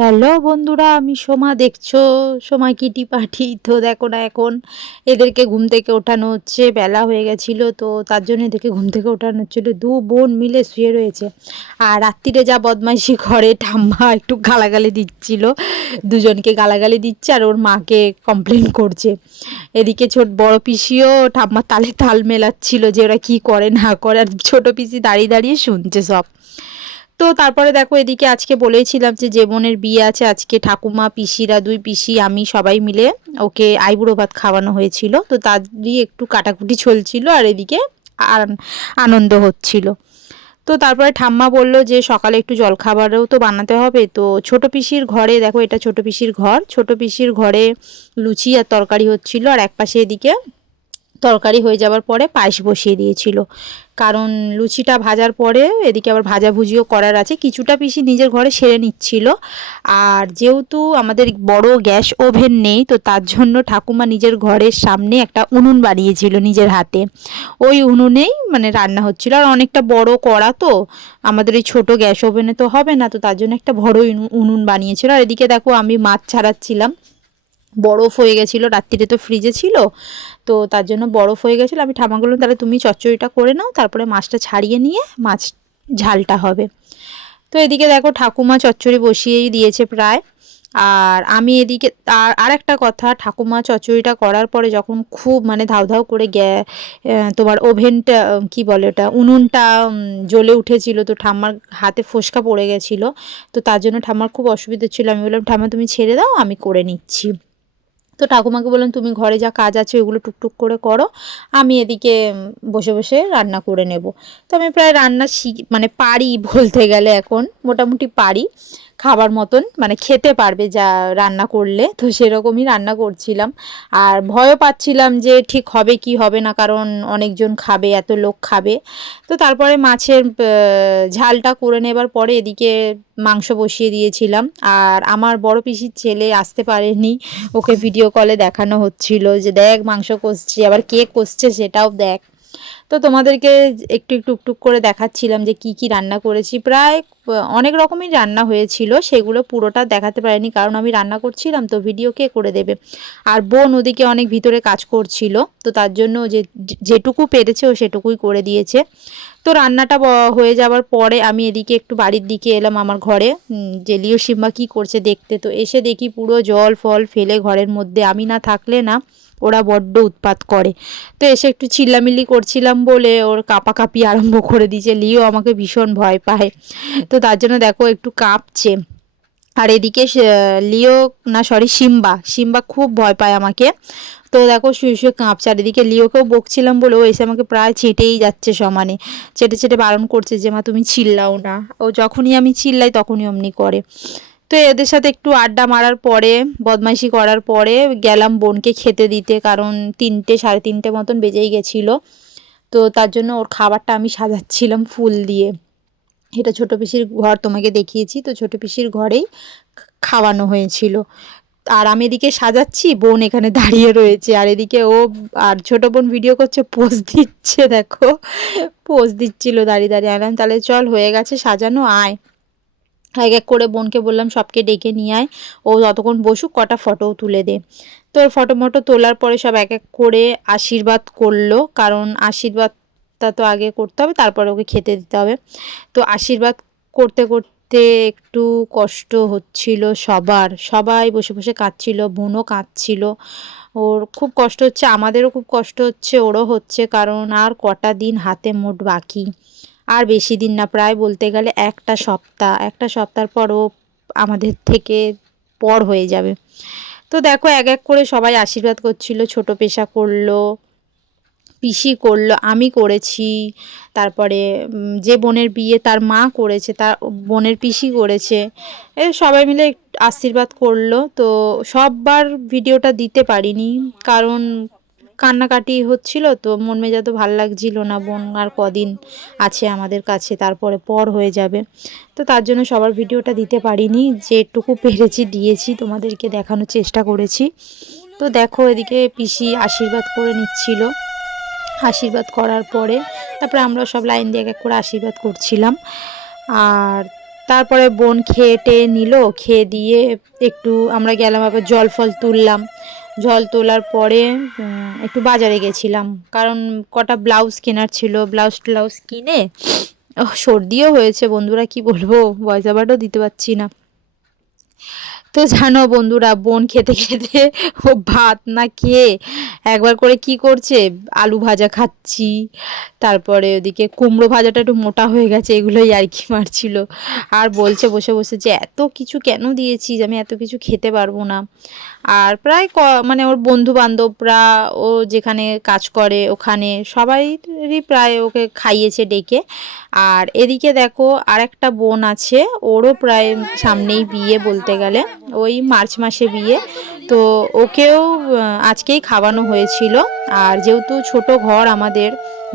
Hello বন্ধুরা, আমি সোমা। দেখছো সোমা কিটি পাটি। তো দেখো না, এখন এদেরকে ঘুম থেকে ওঠানো হচ্ছে। বেলা হয়ে গেছিলো, তো তার জন্য এদেরকে ঘুম থেকে ওঠানো হচ্ছিলো। দু বোন মিলে শুয়ে রয়েছে। আর রাত্রিরে যা বদমাইশি করে, ঠাম্মা একটু গালাগালি দিচ্ছিল, দুজনকে গালাগালি দিচ্ছে আর ওর মাকে কমপ্লেন করছে। এদিকে বড় পিসিও ঠাম্মার তালে তাল মেলাচ্ছিল যে ওরা কি করে না করে, আর ছোট পিসি দাঁড়িয়ে দাঁড়িয়ে শুনছে সব। তো তারপরে দেখো, এদিকে আজকে বলেইছিলাম যে বোনের বিয়ে আছে আজকে, ঠাকুমা, পিসিরা, দুই পিসি, আমি সবাই মিলে ওকে আইবুড়ো ভাত খাওয়ানো হয়েছিল। তো তারই একটু কাটাকুটি চলছিল আর এদিকে আর আনন্দ হচ্ছিল। তো তারপরে ঠাম্মা বলল যে সকালে একটু জলখাবারও তো বানাতে হবে। তো ছোট পিসির ঘরে দেখো, এটা ছোট পিসির ঘর, ছোট পিসির ঘরে লুচি আর তরকারি হচ্ছিল, আর একপাশে এদিকে তরকারি হয়ে যাওয়ার পরে পায়েস বসিয়ে দিয়েছিল। কারণ লুচিটা ভাজার পরে এদিকে আবার ভাজাভুজিও করার আছে, কিছুটা পিসি নিজের ঘরে সেরে নিচ্ছিল। আর যেহেতু আমাদের বড় গ্যাস ওভেন নেই, তো তার জন্য ঠাকুমা নিজের ঘরের সামনে একটা উনুন বানিয়েছিল নিজের হাতে। ওই উনুনেই মানে রান্না হচ্ছিল। আর অনেকটা বড় কড়া, তো আমাদের এই ছোট গ্যাস ওভেনে তো হবে না, তো তার জন্য একটা বড় উনুন বানিয়েছিল। আর এদিকে দেখো, আমি মাছ ছাড়াচ্ছিলাম। বরফ হয়ে গেছিলো, রাত্রিরে তো ফ্রিজে ছিল, তো তার জন্য বরফ হয়ে গেছিলো। আমি ঠাম্মাকে বললাম তাহলে তুমি চচ্চড়িটা করে নাও, তারপরে মাছটা ছাড়িয়ে নিয়ে মাছ ঝালটা হবে। তো এদিকে দেখো, ঠাকুমা চচ্চড়ি বসিয়েই দিয়েছে প্রায়। আর আমি এদিকে আর একটা কথা, ঠাকুমা চচ্চড়িটা করার পরে যখন খুব মানে ধাউ ধাউ করে তোমার ওভেনটা কি বলে ওটা, উনুনটা জ্বলে উঠেছিল, তো ঠাম্মার হাতে ফোসকা পড়ে গেছিলো। তো তার জন্য ঠাম্মার খুব অসুবিধা ছিল। আমি বললাম ঠাম্মা তুমি ছেড়ে দাও, আমি করে নিচ্ছি। তো ঠাকুমাকে বললাম তুমি ঘরে যা কাজ আছে ওগুলো টুকটুক করে করো, আমি এদিকে বসে বসে রান্না করে নেব। তো আমি প্রায় রান্না মানে পারি বলতে গেলে, এখন মোটামুটি পারি খাবার মতন, মানে খেতে পারবে যা রান্না করলে, তো সেরকমই রান্না করছিলাম। আর ভয়ও পাচ্ছিলাম যে ঠিক হবে কি হবে না, কারণ অনেকজন খাবে, এত লোক খাবে। তো তারপরে মাছের ঝালটা করে নেবার পরে এদিকে মাংস বসিয়ে দিয়েছিলাম। আর আমার বড় পিসির ছেলে আসতে পারেনি, ওকে ভিডিও কলে দেখানো হচ্ছিল যে দেখ মাংস কষছি, আবার কে কষছে সেটাও দেখ। তো তোমাদেরকে একটু একটু টুকটুক করে দেখাচ্ছিলাম যে কি কি রান্না করেছি। প্রায় অনেক রকমই রান্না হয়েছিল, সেগুলো পুরোটা দেখাতে পারিনি কারণ আমি রান্না করছিলাম, তো ভিডিও কে করে দেবে। আর বোন ওদিকে অনেক ভিতরে কাজ করছিল, তো তার জন্য যেটুকু পেরেছে ও সেটুকুই করে দিয়েছে। তো রান্নাটা হয়ে যাওয়ার পরে আমি এদিকে একটু বাড়ির দিকে এলাম আমার ঘরে, যে লিও সিম্বা কী করছে দেখতে। তো এসে দেখি পুরো জল ফল ফেলে ঘরের মধ্যে, আমি না থাকলে না ওরা বড্ড উৎপাত করে। তো এসে একটু চিল্লামিল্লি করছিলাম বলে ওর কাঁপাকাঁপি আরম্ভ করে দিয়েছে। লিও আমাকে ভীষণ ভয় পায়, তো তার জন্য দেখো একটু কাঁপছে। আর এদিকে লিও না সরি সিম্বা সিম্বা খুব ভয় পায় আমাকে। তো দেখো শুয়ে শুয়ে কাঁপছে। আর এদিকে লিওকেও বকছিলাম বলে ও এসে আমাকে প্রায় ছেঁটেই যাচ্ছে, সমানে চেটে চেটে বারণ করছে যে মা তুমি চিল্লাও না। ও যখনই আমি চিল্লাই তখনই অমনি করে। তো এদের সাথে একটু আড্ডা মারার পরে, বদমাইশি করার পরে গেলাম বোনকে খেতে দিতে, কারণ 3টে সাড়ে 3টে মতন বেজেই গেছিলো। তো তার জন্য ওর খাবারটা আমি সাজাচ্ছিলাম ফুল দিয়ে। এটা ছোটো পিসির ঘর, তোমাকে দেখিয়েছি, তো ছোটো পিসির ঘরেই খাওয়ানো হয়েছিল। আর আমি এদিকে সাজাচ্ছি, বোন এখানে দাঁড়িয়ে রয়েছে, আর এদিকে ও আর ছোটো বোন ভিডিও করছে, পোজ দিচ্ছে, দেখো পোজ দিচ্ছিল দাঁড়িয়ে দাঁড়িয়ে। আনলাম তাহলে চল হয়ে গেছে সাজানো, আয়। এক এক করে বোনকে বললাম সবকে ডেকে নিয়ে আয়, ও ততক্ষণ বসুক, কটা ফটোও তুলে দে। তো ফটো মটো তোলার পরে সব এক এক করে আশীর্বাদ করলো, কারণ আশীর্বাদটা তো আগে করতে হবে, তারপরে ওকে খেতে দিতে হবে। তো আশীর্বাদ করতে করতে একটু কষ্ট হচ্ছিল সবার, সবাই বসে বসে কাঁদছিল, বোনও কাঁদছিল, ওর খুব কষ্ট হচ্ছে, আমাদেরও খুব কষ্ট হচ্ছে, ওরও হচ্ছে, কারণ আর কটা দিন হাতে মোট বাকি। আর বেশি দিন না, প্রায় বলতে গেলে একটা সপ্তাহ পর ও আমাদের থেকে পর হয়ে যাবে। তো দেখো এক এক করে সবাই আশীর্বাদ করছিল, ছোট পেশা করলো, পিসি করলো, আমি করেছি, তারপরে যে বোনের বিয়ে তার মা করেছে, তার বোনের পিসি করেছে, এ সবাই মিলে আশীর্বাদ করলো। তো সববার ভিডিওটা দিতে পারিনি, কারণ কান্নাকাটি হচ্ছিল, তো মন মেজাজ তো ভালো লাগছিল না, বোন আর কদিন আছে আমাদের কাছে, তারপরে পর হয়ে যাবে। তো তার জন্য সবার ভিডিওটা দিতে পারিনি, যেটুকু পেরেছি দিয়েছি, তোমাদেরকে দেখানোর চেষ্টা করেছি। তো দেখো এদিকে পিসি আশীর্বাদ করে নিচ্ছিল, আশীর্বাদ করার পরে তারপরে আমরা সব লাইন দিয়ে এক এক করে আশীর্বাদ করছিলাম। আর তারপরে বোন খেয়ে টেয়ে নিল, খেয়ে দিয়ে একটু আমরা গেলাম, আবার জল ফল তুললাম। জল তোলার পরে একটু বাজারে গেছিলাম, কারণ কটা ব্লাউজ কেনার ছিল, ব্লাউজ ট্লাউজ কিনে সর্দিও হয়েছে বন্ধুরা, কি বলবো, ভয়েস ওভারও দিতে পারছি না। তো জানো বন্ধুরা, বোন খেতে খেতে ও ভাত না খেয়ে একবার করে কি করছে, আলু ভাজা খাচ্ছি, তারপরে ওদিকে কুমড়ো ভাজাটা একটু মোটা হয়ে গেছে, এগুলোই আর কি মারছিল। আর বলছে বসে বসে যে এত কিছু কেন দিয়েছিস, আমি এত কিছু খেতে পারবো না। আর প্রায় মানে ওর বন্ধু বান্ধবরা, ও যেখানে কাজ করে ওখানে সবাইরই প্রায় ওকে খাইয়েছে ডেকে। আর এদিকে দেখো আর একটা বোন আছে, ওরও প্রায় সামনেই বিয়ে বলতে গেলে, ওই মার্চ মাসে বিয়ে। তো ওকেও আজকেই খাওয়ানো হয়েছিল। আর যেহেতু ছোট ঘর আমাদের,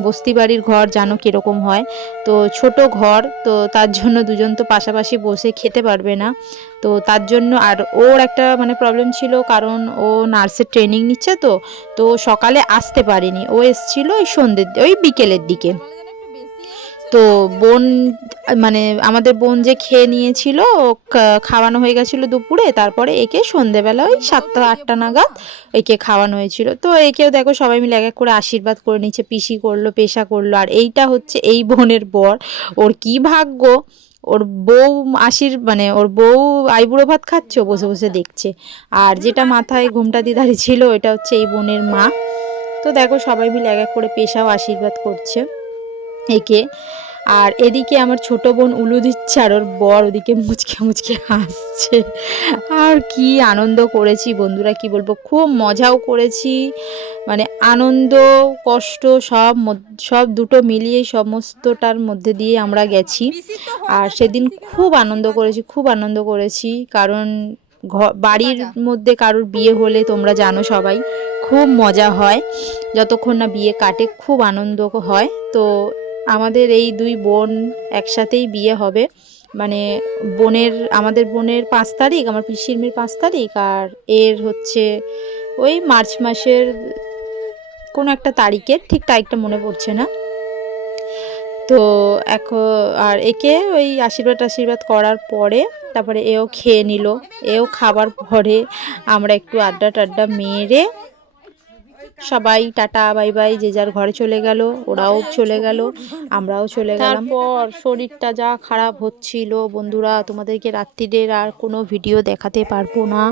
বস্তি বাড়ির ঘর জানো কীরকম হয়, তো ছোট ঘর, তো তার জন্য দুজন তো পাশাপাশি বসে খেতে পারবে না। তো তার জন্য, আর ওর একটা মানে প্রবলেম ছিল, কারণ ও নার্সের ট্রেনিং নিচ্ছে, তো সকালে আসতে পারেনি, ও এসেছিল ওই সন্ধ্যের ওই বিকেলের দিকে। তো বোন মানে আমাদের বোন যে খেয়ে নিয়েছিল, খাওয়ানো হয়ে গেছিলো দুপুরে, তারপরে একে সন্ধেবেলা ওই 7টা 8টা নাগাদ একে খাওয়ানো হয়েছিল। তো একেও দেখো সবাই মিলে এক এক করে আশীর্বাদ করে নিচ্ছে, পিসি করলো, পেশা করলো। আর এইটা হচ্ছে এই বোনের বর, ওর কি ভাগ্য, ওর বউ মানে ওর বউ আইবুড়ো ভাত খাচ্ছে, বসে বসে দেখছে। আর যেটা মাথায় ঘুমটা দিয়ে দাঁড়িয়ে ছিল, এটা হচ্ছে এই বোনের মা। তো দেখো সবাই মিলে এক এক করে পেশাও আশীর্বাদ করছে একে। আর এদিকে আমার ছোট বোন উলু দিচ্ছে, আর ওর বর ওদিকে মুচকে মুচকে হাসছে। আর কি আনন্দ করেছি বন্ধুরা, কি বলবো, খুব মজাও করেছি, মানে আনন্দ কষ্ট সব দুটো মিলিয়ে সমস্তটার মধ্যে দিয়ে আমরা গেছি। আর সেদিন খুব আনন্দ করেছি, খুব আনন্দ করেছি, কারণ বাড়ির মধ্যে কারোর বিয়ে হলে তোমরা জানো সবাই খুব মজা হয়, যতক্ষণ না বিয়ে কাটে খুব আনন্দ হয়। তো আমাদের এই দুই বোন একসাথেই বিয়ে হবে, মানে আমাদের বোনের 5 তারিখ, আমার পিসির মেয়ের 5 তারিখ, আর এর হচ্ছে ওই মার্চ মাসের কোনো একটা তারিখের, ঠিক তারিখটা মনে পড়ছে না। তো এখন আর একে ওই আশীর্বাদ করার পরে তারপরে এও খেয়ে নিল। এও খাবার পরে আমরা একটু আড্ডা টাড্ডা মেরে সবাই টাটা বাই বাই, যে যার ঘরে চলে গেল, ওরাও চলে গেল, আমরাও চলে গেলাম। তারপর শরীরটা যা খারাপ হচ্ছিল বন্ধুরা, তোমাদেরকে রাত্রিরের আর কোনো ভিডিও দেখাতে পারবো না,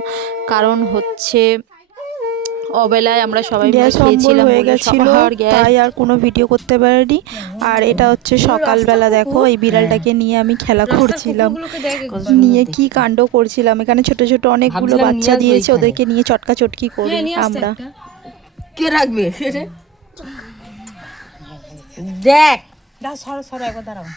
কারণ হচ্ছে অবেলায় আমরা সবাই মিলে খেয়েছিলাম হয়ে গেছিল, তাই আর কোনো ভিডিও করতে পারিনি। আর এটা হচ্ছে সকালবেলা, দেখো এই বিড়ালটাকে নিয়ে আমি খেলা করছিলাম, নিয়ে কি কাণ্ড করছিলাম। এখানে ছোট ছোট অনেকগুলো বাচ্চা দিয়েছে, ওদেরকে নিয়ে চটকা চটকি করি আমরা। কে রাখবে দেখ, সরো একবার দাঁড়াও।